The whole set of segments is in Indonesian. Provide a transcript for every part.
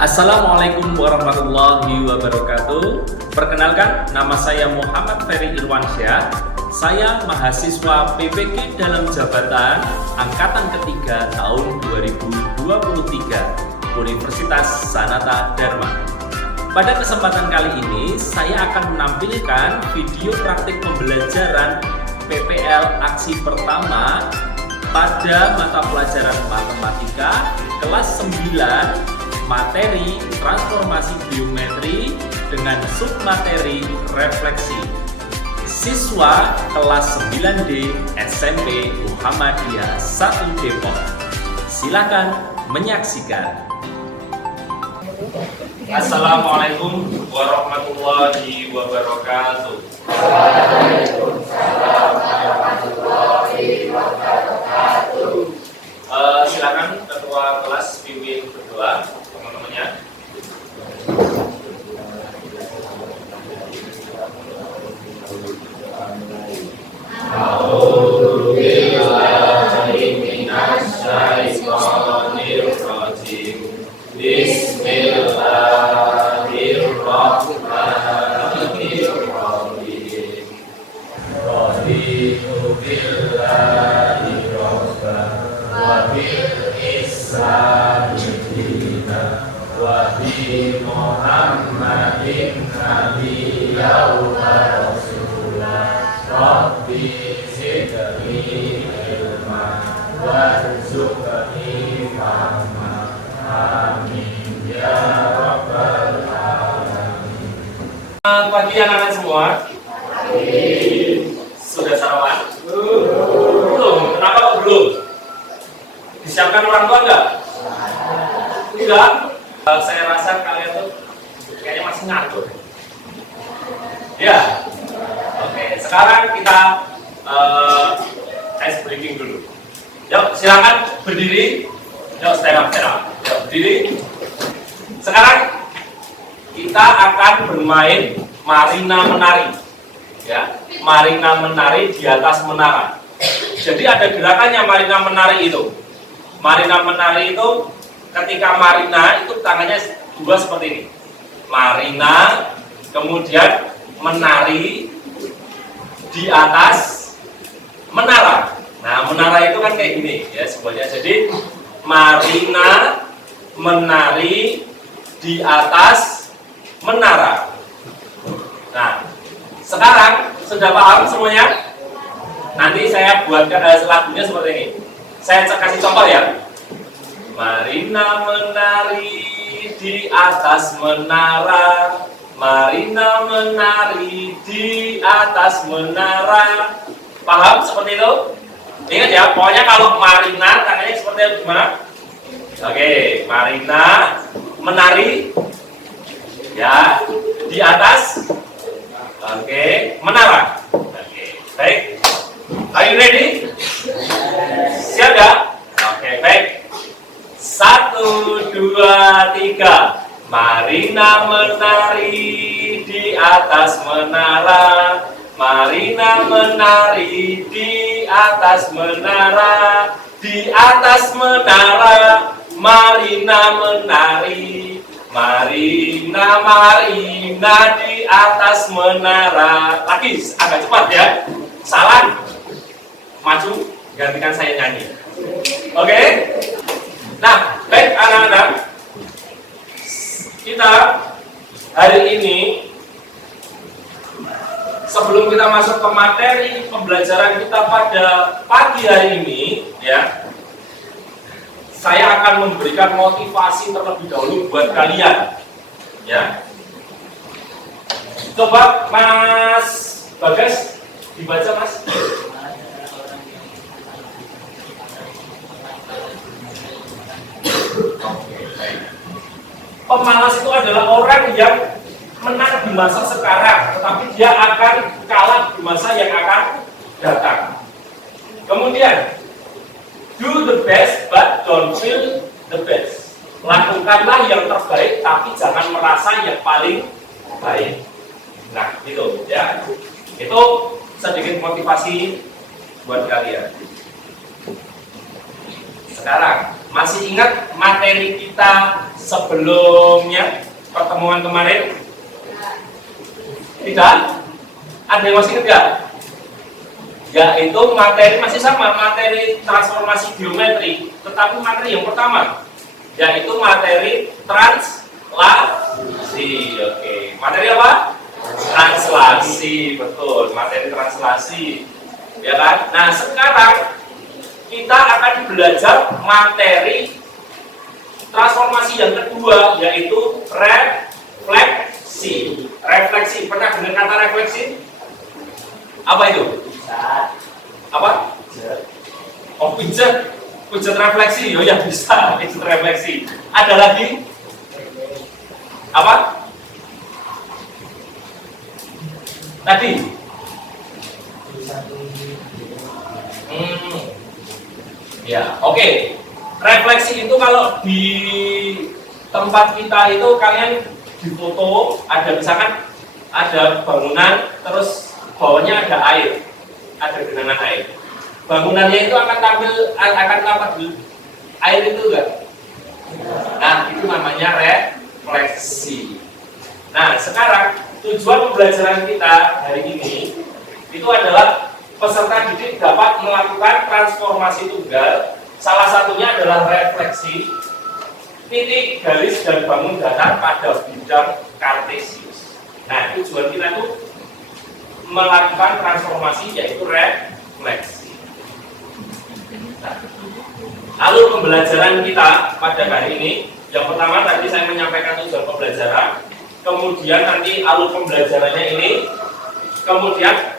Assalamualaikum warahmatullahi wabarakatuh. Perkenalkan, nama saya Muhammad Ferry Irwansyah. Saya mahasiswa PPG dalam jabatan Angkatan ketiga tahun 2023 Universitas Sanata Dharma. Pada kesempatan kali ini, saya akan menampilkan video praktik pembelajaran PPL aksi pertama pada mata pelajaran matematika kelas 9 materi transformasi geometri dengan submateri refleksi. Siswa kelas 9D SMP Muhammadiyah 1 Depok. Silakan menyaksikan. Assalamualaikum warahmatullahi wabarakatuh. Waalaikumsalam warahmatullahi wabarakatuh. Silakan ketua kelas pimpin berdoa teman-temannya. A'udzu billahi minasy syaithanir rajim. Bismillahirrahmanirrahim. Raditu billahi rabban wa bil islami dinan wa bi Muhammadin nabiyyan wa rasulah. Rabbi zidni ilma warzuqni fahma. Amin ya rabbal alamin. Selamat pagi anak-anak semua. Sudah sarapan? Belum. Kenapa kok belum? Disiapkan orang tua enggak? Enggak. Saya rasa kalian tuh kayaknya masih ngantuk. Ya. Oke, sekarang kita ice breaking dulu. Yuk, silakan berdiri. Yuk, stand up. Yuk, berdiri. Sekarang kita akan bermain marina menari. Ya, marina menari di atas menara. Jadi ada gerakannya marina menari itu. Marina menari itu ketika marina itu tangannya dua seperti ini. Marina, kemudian menari di atas menara. Nah, menara itu kan kayak gini ya semuanya. Jadi marina menari di atas menara. Nah, sekarang sudah paham semuanya? Nanti saya buatkan lagunya seperti ini. Saya kasih contoh ya. Marina menari di atas menara. Marina menari di atas menara. Paham seperti itu? Ingat ya, pokoknya kalau marina tangannya seperti itu gimana? Oke, marina menari ya di atas. Oke, menara. Oke, baik. Are you ready? Siap ya? Oke, baik. 1, 2, 3. Marina menari di atas menara. Marina menari di atas menara. Di atas menara Marina menari. Marina di atas menara. Lagi agak cepat ya. Salah. Maju, gantikan saya nyanyi. Oke? Nah, baik anak-anak. Kita hari ini sebelum kita masuk ke materi pembelajaran kita pada pagi hari ini ya, saya akan memberikan motivasi terlebih dahulu buat kalian ya. Coba Mas Bagas dibaca Mas. Pemalas itu adalah orang yang menang di masa sekarang, tetapi dia akan kalah di masa yang akan datang. Kemudian, do the best but don't feel the best. Lakukanlah yang terbaik, tapi jangan merasa yang paling baik. Nah, gitu ya. Itu sedikit motivasi buat kalian. Sekarang, masih ingat materi kita sebelumnya, pertemuan kemarin? Tidak? Ada yang masih ingat nggak? Yaitu materi masih sama, materi transformasi geometri, tetapi materi yang pertama, yaitu materi translasi. Oke, materi apa? Translasi, betul, materi translasi, ya kan? Nah, sekarang kita akan belajar materi transformasi yang kedua, yaitu refleksi. Refleksi, pernah dengar kata refleksi? Apa itu? Apa? Oh, pijat. Pijat refleksi. Oh ya, bisa. Pijat refleksi. Ada lagi? Apa? Tadi? Ya, oke. Refleksi itu kalau di tempat kita itu kalian difoto, ada misalkan ada bangunan, terus bawahnya ada air, ada genangan air. Bangunannya itu akan tampak di air itu enggak? Nah, itu namanya refleksi. Nah, sekarang tujuan pembelajaran kita hari ini itu adalah peserta didik dapat melakukan transformasi tunggal. Salah satunya adalah refleksi titik, garis, dan bangun datar pada bidang kartesius. Nah, tujuan kita itu melakukan transformasi, yaitu refleksi. Nah, lalu pembelajaran kita pada hari ini, yang pertama tadi saya menyampaikan tujuan pembelajaran, kemudian nanti alur pembelajarannya ini, kemudian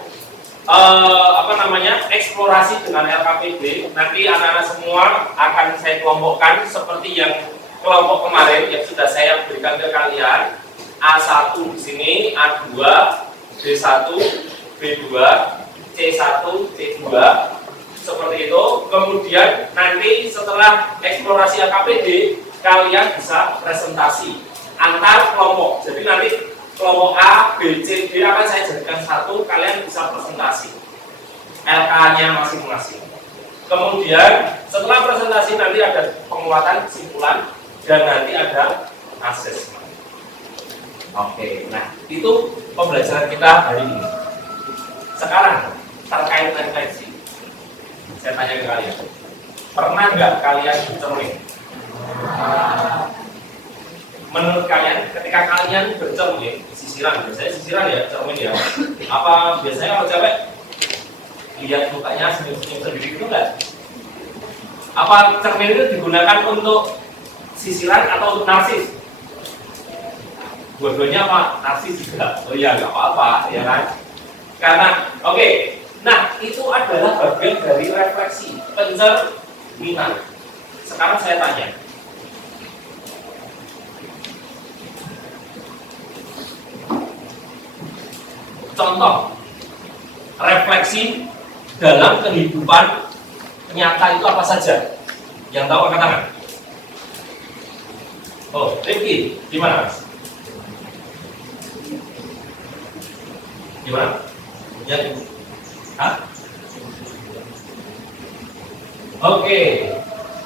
eksplorasi dengan LKPD. Nanti anak-anak semua akan saya kelompokkan seperti yang kelompok kemarin yang sudah saya berikan ke kalian. A1 di sini, A2, B1, B2, C1, C2, seperti itu. Kemudian nanti setelah eksplorasi LKPD, kalian bisa presentasi antar kelompok. Jadi nanti kelompok A, B, C, D akan saya jadikan satu, kalian bisa presentasi LK-nya masing-masing. Kemudian setelah presentasi nanti ada penguatan, kesimpulan, dan nanti ada asesmen. Oke, nah itu pembelajaran kita hari ini. Sekarang terkait refleksi, saya tanya ke kalian, pernah nggak kalian bercermin? Menurut kalian, ketika kalian bercermin, sisiran, biasanya sisiran ya, cermin ya. Apa biasanya kalau cewek lihat mukanya senyum-senyum sendiri itu enggak? Apa cermin itu digunakan untuk sisiran atau untuk narsis? Dua-duanya apa? Narsis juga. Oh iya, nggak apa-apa, ya kan? Karena, oke, nah itu adalah bagian dari refleksi, pencerminan. Sekarang saya tanya, contoh refleksi dalam kehidupan nyata itu apa saja? Yang tahu angkat tangan. Oh, Rifki, gimana Mas? Gimana? Ya, hah? Oke,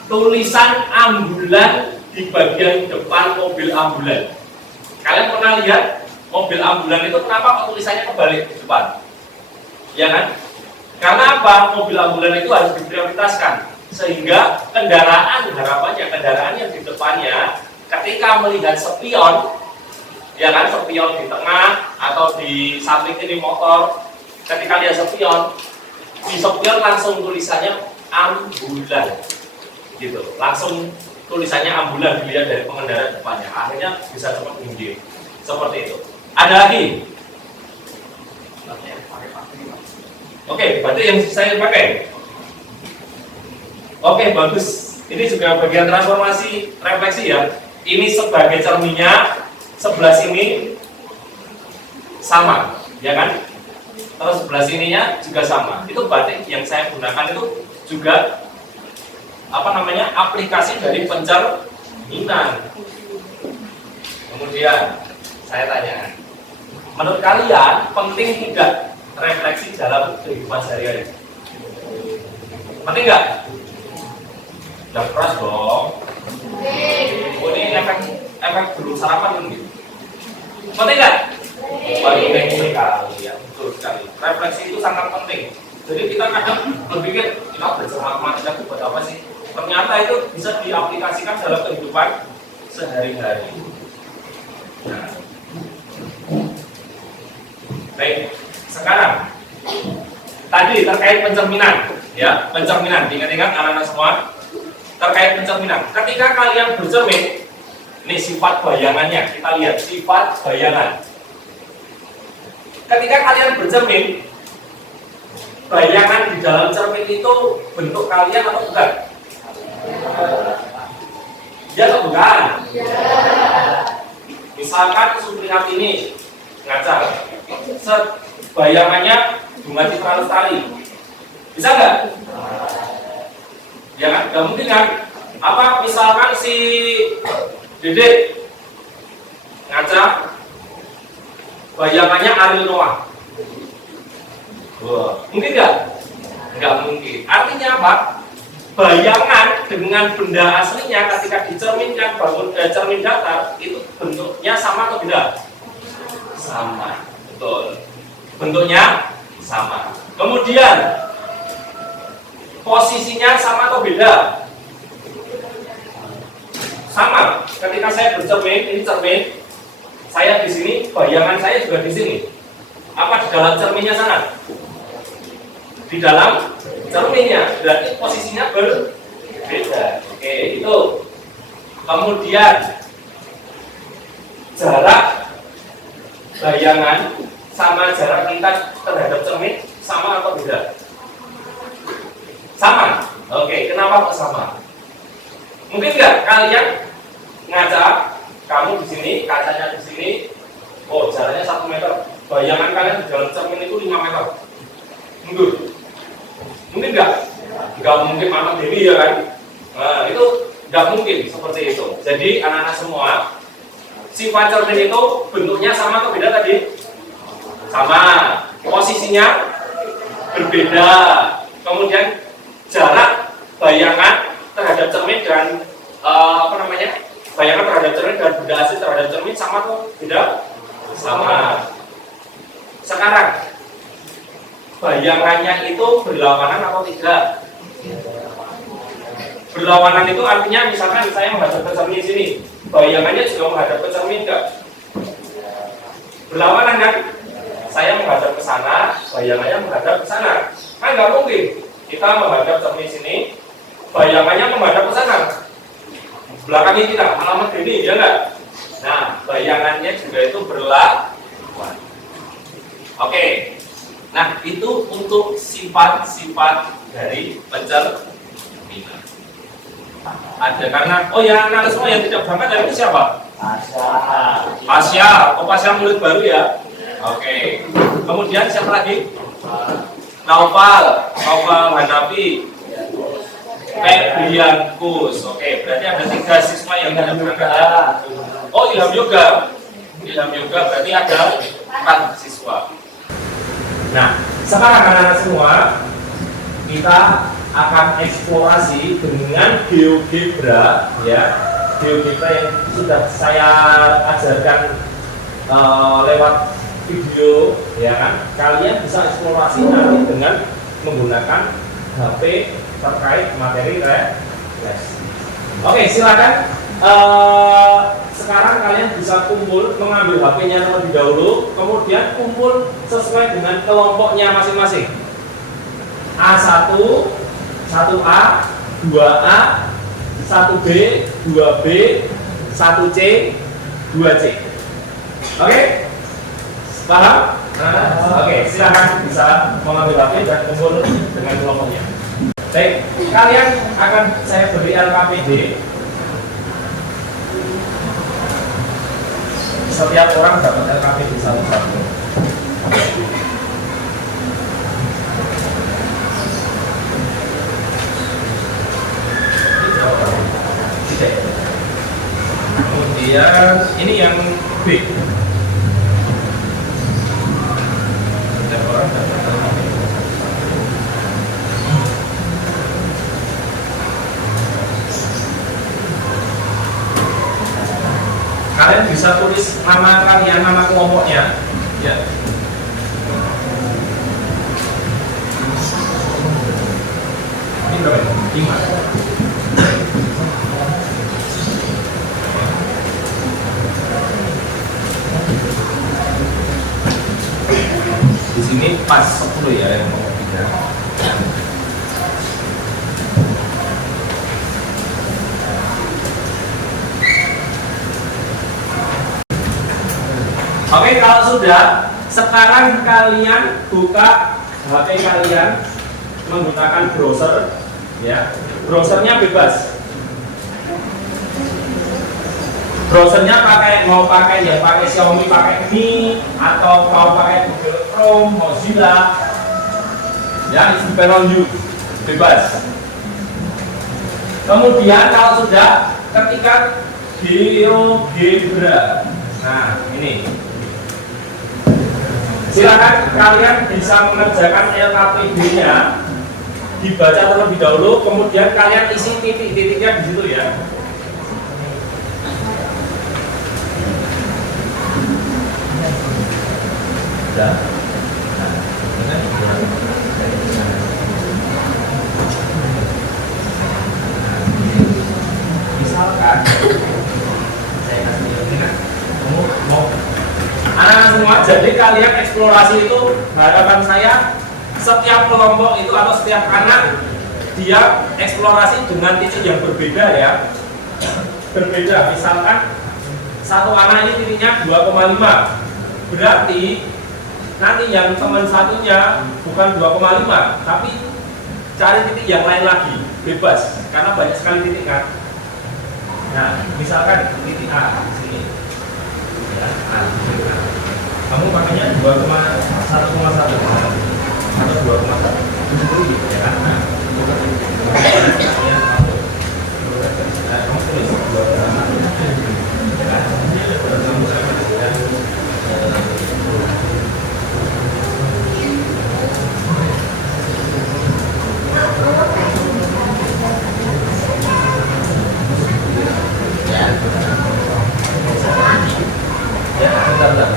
tulisan ambulan di bagian depan mobil ambulan. Kalian pernah lihat mobil ambulan itu kenapa kok tulisannya kebalik di depan? Ya kan? Karena apa? Mobil ambulan itu harus diprioritaskan sehingga kendaraan, harapannya kendaraan yang di depannya ketika melihat spion, ya kan, spion di tengah atau di samping ini motor, ketika lihat spion, di spion langsung tulisannya ambulan, gitu, langsung tulisannya ambulan dilihat dari pengendara depannya, akhirnya bisa cepat minggir, seperti itu. Ada lagi? Oke, berarti yang saya pakai. Oke, bagus. Ini juga bagian transformasi refleksi ya. Ini sebagai cerminnya, sebelah sini sama, ya kan? Terus sebelah sininya juga sama. Itu berarti yang saya gunakan itu juga aplikasi dari pencerminan. Kemudian saya tanya, menurut kalian penting tidak refleksi dalam kehidupan sehari-hari? Penting nggak? Yang keras dong. Oh, ini efek belum sarapan gitu. Penting nggak? Penting sekali ya, betul sekali. Refleksi itu sangat penting. Jadi kita kadang berpikir kita belajar matematika buat apa sih? Ternyata itu bisa diaplikasikan dalam kehidupan sehari-hari. Nah. Baik, sekarang tadi terkait pencerminan, ya pencerminan. Ingat-ingat anak-anak semua terkait pencerminan. Ketika kalian bercermin, ini sifat bayangannya. Kita lihat sifat bayangan. Ketika kalian bercermin, bayangan di dalam cermin itu bentuk kalian atau bukan? Ya atau bukan? Misalkan Supriyat ini ngaca, set bayangannya Bunga Citra Lestari, bisa nggak? Ya kan? Nggak mungkin kan? Apa misalkan si Dede ngaca, bayangannya Ariel Noah, mungkin nggak? Nggak mungkin. Artinya apa? Bayangan dengan benda aslinya ketika dicerminkan cermin datar itu bentuknya sama atau beda? Sama, betul. Bentuknya sama. Kemudian posisinya sama atau beda? Sama. Ketika saya bercermin, ini cermin, saya di sini, bayangan saya juga di sini. Apa di dalam cerminnya sana? Di dalam cerminnya, berarti posisinya berbeda. Oke, itu. Kemudian jarak bayangan sama jarak kita terhadap cermin sama atau beda? Sama. Oke, kenapa kok sama? Mungkin nggak kalian ngaca, kamu di sini, kacanya di sini, oh jaraknya 1 meter, bayangan kalian di dalam cermin itu 5 meter. Mundur. Mungkin nggak? Nggak mungkin Mama Dewi ya kan? Nah, itu nggak mungkin seperti itu. Jadi anak-anak semua, sifat cermin itu bentuknya sama atau beda tadi? Sama. Posisinya berbeda. Kemudian jarak bayangan terhadap cermin dan bayangan terhadap cermin dan benda asli terhadap cermin sama atau beda? Sama. Sekarang bayangannya itu berlawanan atau tidak? Berlawanan itu artinya misalkan saya menghadap ke cermin sini, bayangannya juga menghadap ke cermin enggak? Berlawanan kan? Saya menghadap ke sana, bayangannya menghadap ke sana. Kan nggak mungkin kita menghadap cermin sini, bayangannya menghadap ke sana. Belakangnya kita alamat ini, ya enggak? Nah, bayangannya juga itu berlawanan. Oke. Nah, itu untuk sifat-sifat dari pencerminan. Ada karena, oh ya, anak semua yang tidak berangkat dari itu siapa? Pasya. Oh, Pasya murid baru ya? Oke. Kemudian siapa lagi? Naufal Hanafi, Febriankus. Oke, berarti ada 3 siswa yang tidak berangkat. Oh, Ilham Yoga berarti ada 4 siswa. Nah, sekarang anak-anak semua, kita akan eksplorasi dengan GeoGebra, ya, GeoGebra yang sudah saya ajarkan lewat video, ya kan. Kalian bisa eksplorasi nanti dengan menggunakan HP terkait materi les. Oke, silakan. Sekarang kalian bisa kumpul, mengambil HP-nya terlebih dahulu, kemudian kumpul sesuai dengan kelompoknya masing-masing. A1, 1A, 2A, 1B, 2B, 1C, 2C. Oke? Paham? Oke, silakan bisa mengambil HP dan kumpul dengan kelompoknya. Baik, kalian akan saya beri LKPD. Setiap orang dapat LKPD satu-satu. Kemudian ini yang B. Setiap orang dapat LKPD. bisa tulis nama kalian, nama kelompoknya, ya. Ini berapa? 5. Di sini pas 10 ya yang nomor 3. Oke, kalau sudah, sekarang kalian buka HP kalian menggunakan browser, ya. Browsernya bebas. Browsernya mau pakai Xiaomi, pakai Mi, atau mau pakai Google Chrome, Mozilla, ya, itu depend on you, bebas. Kemudian kalau sudah, ketika GeoGebra, nah ini, silakan kalian bisa mengerjakan LKPD-nya, dibaca terlebih dahulu, kemudian kalian isi titik-titiknya di situ ya. Ya. Misalkan saya kasih ini kan, kamu mau anak-anak semua, jadi kalian eksplorasi itu, harapan saya setiap kelompok itu atau setiap anak dia eksplorasi dengan titik yang berbeda ya, berbeda. Misalkan satu anak ini titiknya 2,5, berarti nanti yang teman satunya bukan 2,5, tapi cari titik yang lain lagi, bebas, karena banyak sekali titik kan. Nah, misalkan titik A sini, ya, A. Kamu pakainya 2,1,1 atau 2,1 gitu ya kan? Nah, kamu tulis 2,1 ya kan? Ya, bentar.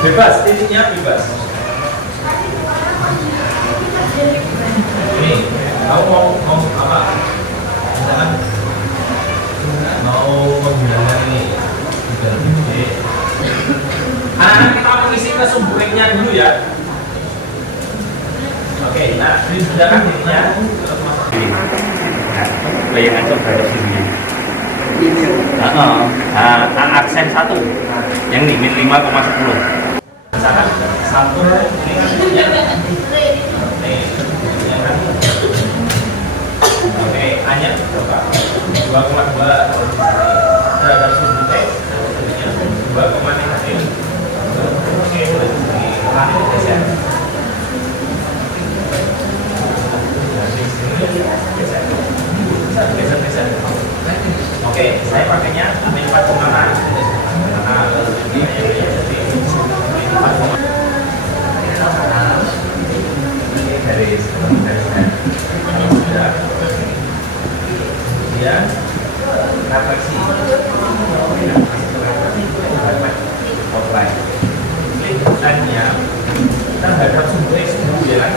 Bebas, titiknya bebas. Ini, kamu mau apa? Misalkan mau menggunakan ini. Anak-anak kita mengisi ke sumbernya dulu ya. Oke, nah disediakan titiknya. Layang aja berada sini. Aksen 1 yang ini min 5,10. Misalkan 1 ini kan titiknya. Nih, ya kan. Oke, A-nya berapa? 2,2. Terhadap sumber T, titiknya 2,6. Oke, boleh. Ini geser. Geser. Oke, saya pakainya min 4,6. Garis sudah, kemudian refleksi outline, klik line-nya terhadap sumber dulu ya kan,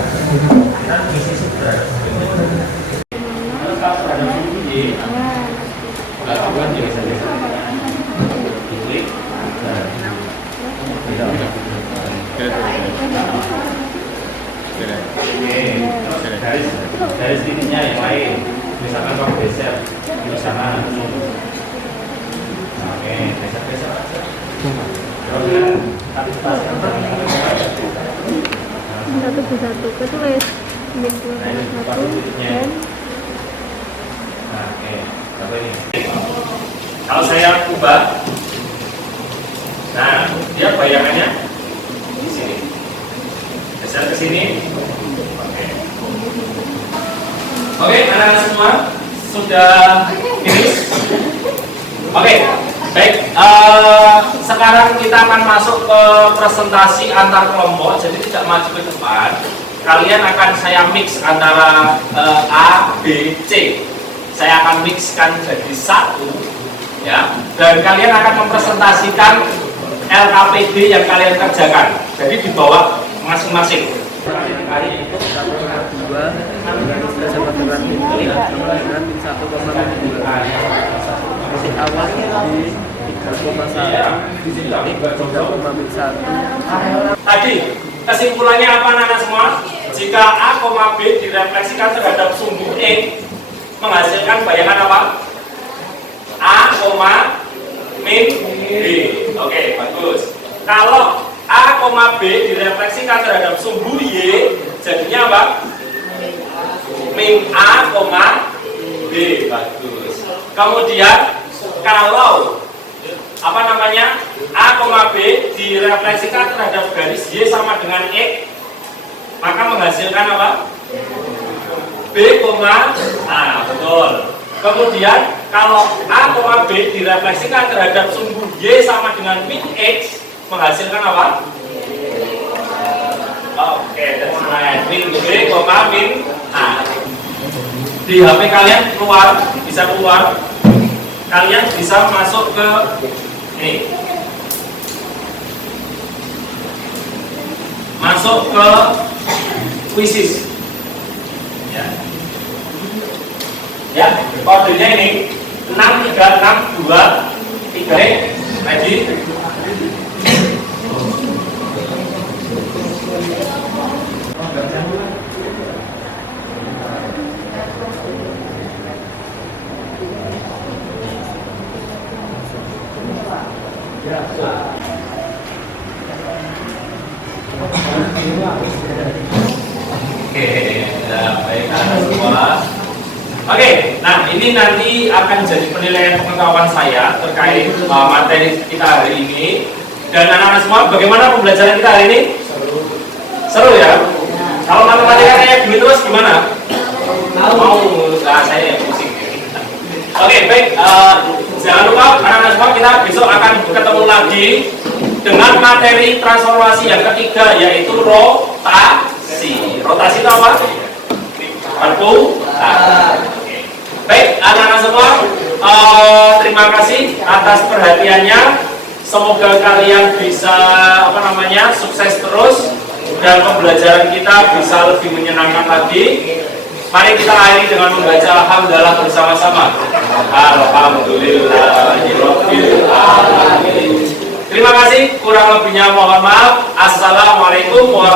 kita isi terhadap sumber kalau terhadap sumber Y lakukan biasa diklik garis Dari sininya yang lain. Misalkan kamu geser di sana. Oke, geser aja. Kemudian satu ke satu ketulis min dua nah, ini satu dan nah, oke, apa ini? Kalau saya ubah, nah dia bayangannya di sini, geser ke sini. Oke, anak-anak semua sudah finish. Oke, baik. Sekarang kita akan masuk ke presentasi antar kelompok. Jadi tidak maju ke depan. Kalian akan saya mix antara A, B, C. Saya akan mixkan jadi satu, ya. Dan kalian akan mempresentasikan LKPD yang kalian kerjakan. Jadi dibawa masing-masing. Kali itu dua garis sama dengan min 3 sama dengan min 1,2. Masih awal di 3,1 di 3,1. Tadi kesimpulannya apa anak-anak semua? Jika A, B direfleksikan terhadap sumbu E menghasilkan bayangan apa? A, min B. Oke, bagus. Kalau A, B direfleksikan terhadap sumbu Y, jadinya apa? Min A, B. Bagus. Kemudian kalau apa namanya? A, B direfleksikan terhadap garis Y sama dengan X, maka menghasilkan apa? B, betul. Kemudian kalau A, B direfleksikan terhadap sumbu Y sama dengan min X, menghasilkan apa? Oke, that's right. Min B, min A. Di HP kalian bisa keluar. Kalian bisa masuk ke ini. Masuk ke quizzes. Ya. Ya, kodenya ini 6362 ready. Oke, baik semua. Oke, nah ini nanti akan jadi penilaian pengetahuan saya terkait materi kita hari ini. Dan anak-anak semua, bagaimana pembelajaran kita hari ini? Seru ya? Kalau matematika kayak gini terus gimana? Mau saya yang pusing. Oke, baik. Jangan lupa anak-anak semua, kita besok akan ketemu lagi dengan materi transformasi yang ketiga, yaitu rotasi. Rotasi itu apa? Berputar. Baik, anak-anak semua, terima kasih atas perhatiannya. Semoga kalian bisa sukses terus dan pembelajaran kita bisa lebih menyenangkan lagi. Mari kita akhiri dengan membaca alhamdulillah bersama-sama. Alhamdulillahirabbil alamin. Terima kasih, kurang lebihnya mohon maaf. Assalamualaikum warahmatullahi wabarakatuh.